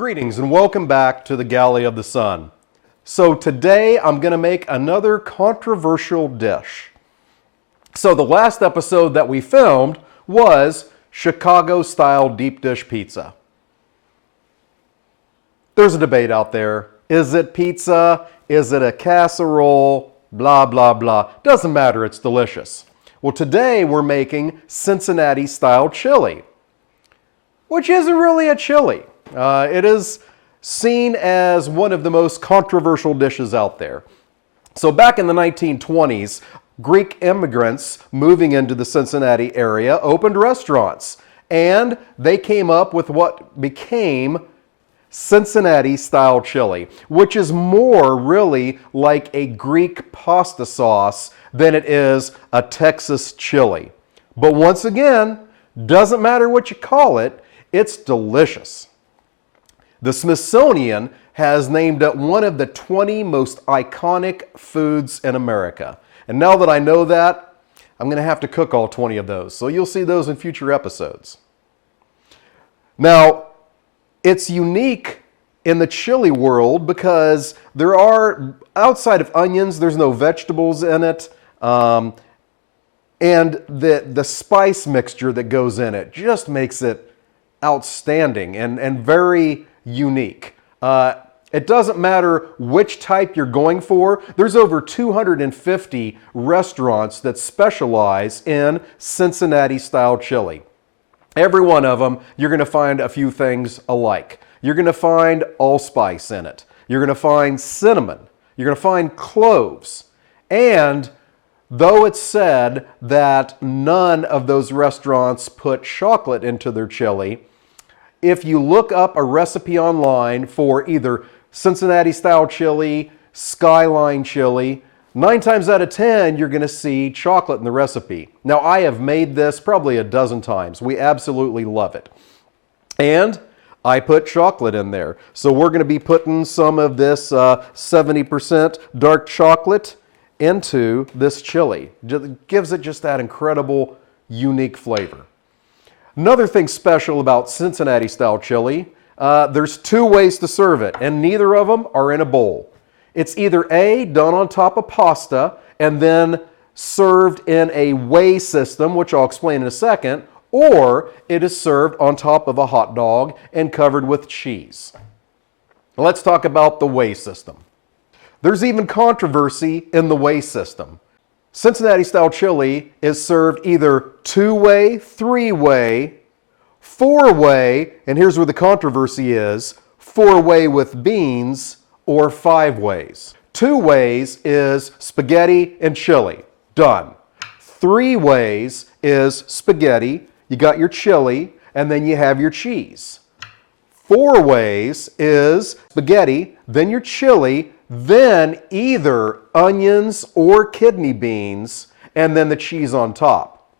Greetings and welcome back to the Galley of the Sun. So today I'm going to make another controversial dish. So the last episode that we filmed was Chicago-style deep dish pizza. There's a debate out there. Is it pizza? Is it a casserole? Blah, blah, blah. Doesn't matter, it's delicious. Well, today we're making Cincinnati-style chili, which isn't really a chili. It is seen as one of the most controversial dishes out there. So back in the 1920s, Greek immigrants moving into the Cincinnati area opened restaurants, and they came up with what became Cincinnati-style chili, which is more really like a Greek pasta sauce than it is a Texas chili. But once again, doesn't matter what you call it, it's delicious. The Smithsonian has named it one of the 20 most iconic foods in America. And now that I know that, I'm going to have to cook all 20 of those. So you'll see those in future episodes. Now, it's unique in the chili world because there are, outside of onions, there's no vegetables in it. And the spice mixture that goes in it just makes it outstanding and very unique. It doesn't matter which type you're going for. There's over 250 restaurants that specialize in Cincinnati-style chili. Every one of them, you're going to find a few things alike. You're going to find allspice in it. You're going to find cinnamon. You're going to find cloves. And though it's said that none of those restaurants put chocolate into their chili, if you look up a recipe online for either Cincinnati-style chili, skyline chili, 9 times out of 10, you're going to see chocolate in the recipe. Now, I have made this probably a dozen times. We absolutely love it. And I put chocolate in there. So we're going to be putting some of this 70% dark chocolate into this chili. It gives it just that incredible, unique flavor. Another thing special about Cincinnati-style chili, there's 2 ways to serve it, and neither of them are in a bowl. It's either A, done on top of pasta, and then served in a whey system, which I'll explain in a second, or it is served on top of a hot dog and covered with cheese. Let's talk about the whey system. There's even controversy in the whey system. Cincinnati-style chili is served either 2-way, 3-way, 4-way, and here's where the controversy is, 4-way with beans, or 5 ways. 2 ways is spaghetti and chili. Done. 3 ways is spaghetti, you got your chili, and then you have your cheese. 4 ways is spaghetti, then your chili, then either onions or kidney beans, and then the cheese on top.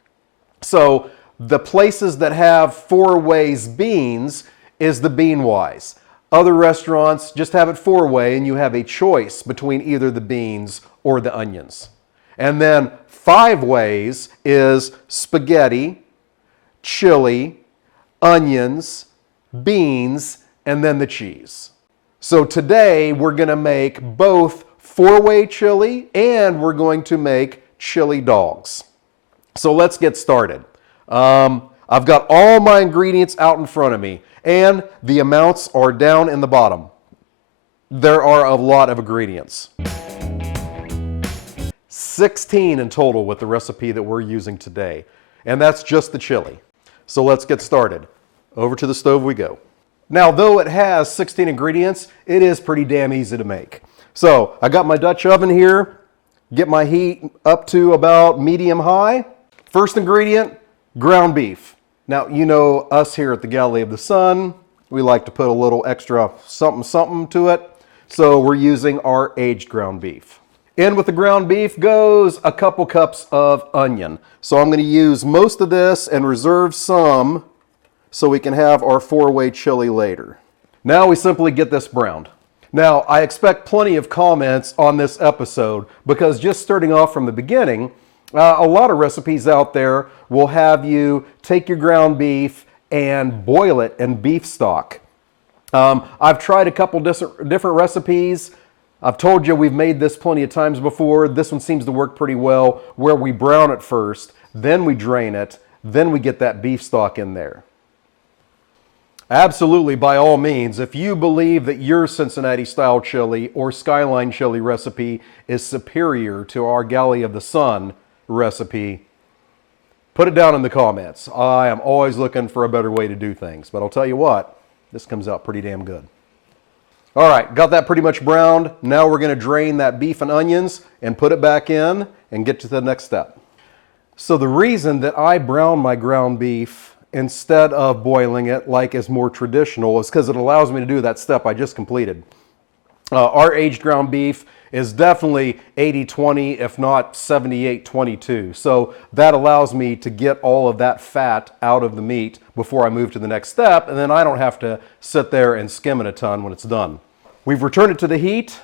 So the places that have 4 ways beans is the Bean-Wise. Other restaurants just have it 4-way and you have a choice between either the beans or the onions. And then 5 ways is spaghetti, chili, onions, beans, and then the cheese. So today we're going to make both 4-way chili and we're going to make chili dogs. So let's get started. I've got all my ingredients out in front of me and the amounts are down in the bottom. There are a lot of ingredients. 16 in total with the recipe that we're using today. And that's just the chili. So let's get started. Over to the stove we go. Now, though it has 16 ingredients, it is pretty damn easy to make. So I got my Dutch oven here, get my heat up to about medium-high. First ingredient, ground beef. Now, you know us here at the Galley of the Sun, we like to put a little extra something to it. So we're using our aged ground beef. In with the ground beef goes a couple cups of onion. So I'm going to use most of this and reserve some so we can have our 4-way chili later. Now we simply get this browned. Now, I expect plenty of comments on this episode because just starting off from the beginning, a lot of recipes out there will have you take your ground beef and boil it in beef stock. I've tried a couple different recipes. I've told you we've made this plenty of times before. This one seems to work pretty well, where we brown it first, then we drain it, then we get that beef stock in there. Absolutely, by all means, if you believe that your Cincinnati style chili or Skyline chili recipe is superior to our Galley of the Sun recipe, put it down in the comments. I am always looking for a better way to do things, but I'll tell you what, this comes out pretty damn good. All right, got that pretty much browned. Now we're going to drain that beef and onions and put it back in and get to the next step. So the reason that I brown my ground beef instead of boiling it like is more traditional is because it allows me to do that step I just completed. Our aged ground beef is definitely 80-20, if not 78-22. So that allows me to get all of that fat out of the meat before I move to the next step, and then I don't have to sit there and skim it a ton when it's done. We've returned it to the heat.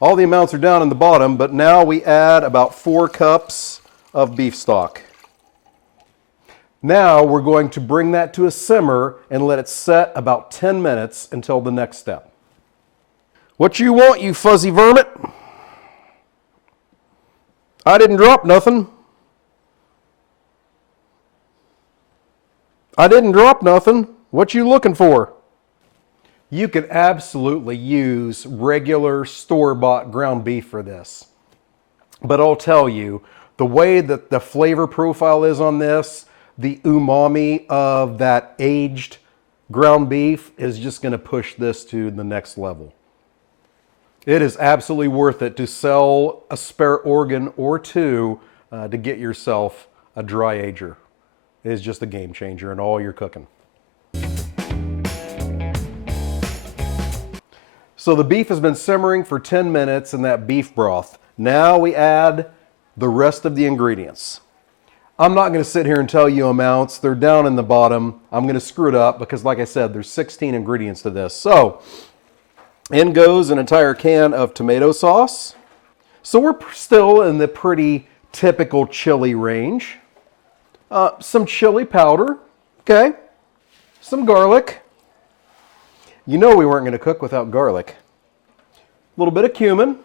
All the amounts are down in the bottom, but now we add about 4 cups of beef stock. Now we're going to bring that to a simmer and let it set about 10 minutes until the next step. What you want, you fuzzy vermin? I didn't drop nothing. I didn't drop nothing. What you looking for? You can absolutely use regular store-bought ground beef for this. But I'll tell you, the way that the flavor profile is on this, the umami of that aged ground beef is just going to push this to the next level. It is absolutely worth it to sell a spare organ or two to get yourself a dry ager. It is just a game changer in all your cooking. So the beef has been simmering for 10 minutes in that beef broth. Now we add the rest of the ingredients. I'm not going to sit here and tell you amounts. They're down in the bottom. I'm going to screw it up because, like I said, there's 16 ingredients to this. So in goes an entire can of tomato sauce. So we're still in the pretty typical chili range. Some chili powder, okay. Some garlic. You know we weren't going to cook without garlic. A little bit of cumin.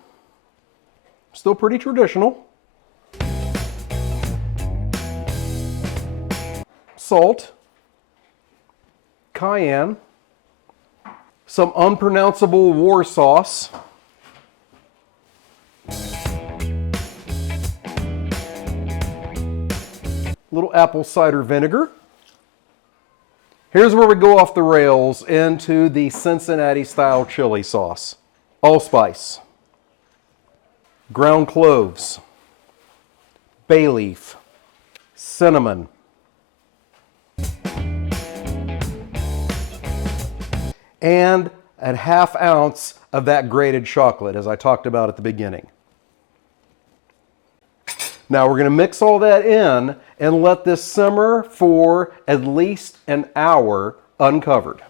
Still pretty traditional. Salt. Cayenne. Some unpronounceable war sauce. Little apple cider vinegar. Here's where we go off the rails into the Cincinnati style chili sauce. Allspice, ground cloves, bay leaf, cinnamon, and a ½ ounce of that grated chocolate, as I talked about at the beginning. Now we're going to mix all that in and let this simmer for at least an hour uncovered.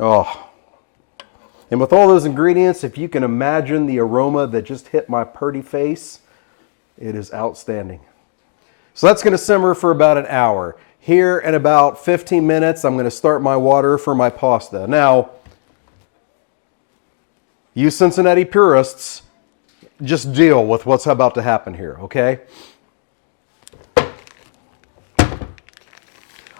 Oh. And with all those ingredients, if you can imagine the aroma that just hit my pretty face, it is outstanding. So that's going to simmer for about an hour. Here in about 15 minutes, I'm going to start my water for my pasta. Now, you Cincinnati purists, just deal with what's about to happen here, okay?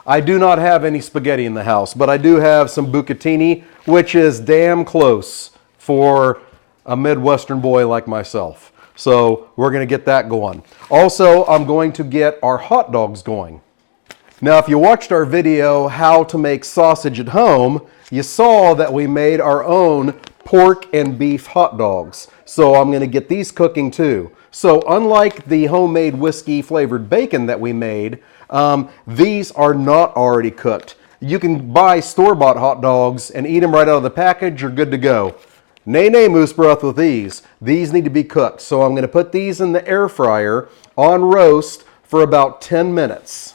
I do not have any spaghetti in the house, but I do have some bucatini, which is damn close for a Midwestern boy like myself. So we're going to get that going. Also, I'm going to get our hot dogs going. Now, if you watched our video, How to Make Sausage at Home, you saw that we made our own pork and beef hot dogs. So I'm going to get these cooking too. So unlike the homemade whiskey flavored bacon that we made, these are not already cooked. You can buy store-bought hot dogs and eat them right out of the package. You're good to go. Nay, nay, moose breath with these. These need to be cooked. So I'm going to put these in the air fryer on roast for about 10 minutes.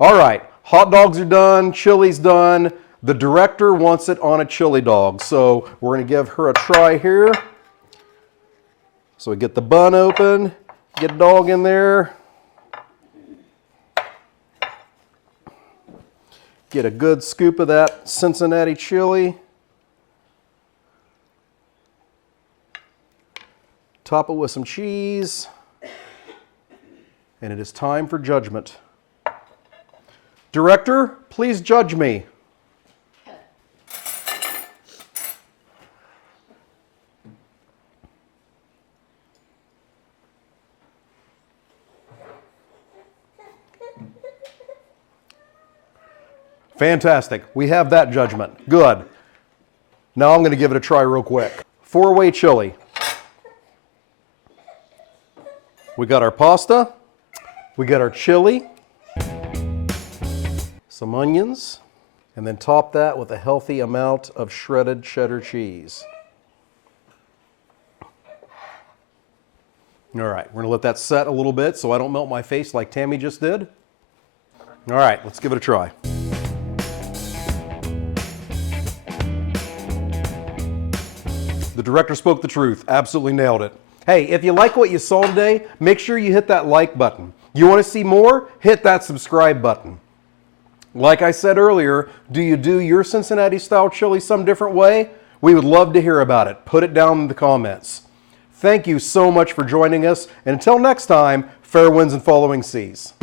All right, hot dogs are done, chili's done. The director wants it on a chili dog, so we're gonna give her a try here. So we get the bun open, get a dog in there. Get a good scoop of that Cincinnati chili. Top it with some cheese. And it is time for judgment. Director, please judge me. Fantastic. We have that judgment. Good. Now I'm going to give it a try real quick. 4-way chili. We got our pasta. We got our chili. Some onions. And then top that with a healthy amount of shredded cheddar cheese. All right, we're going to let that set a little bit so I don't melt my face like Tammy just did. All right, let's give it a try. The director spoke the truth. Absolutely nailed it. Hey, if you like what you saw today, make sure you hit that like button. You want to see more? Hit that subscribe button. Like I said earlier, do you do your Cincinnati style chili some different way? We would love to hear about it. Put it down in the comments. Thank you so much for joining us. And until next time, fair winds and following seas.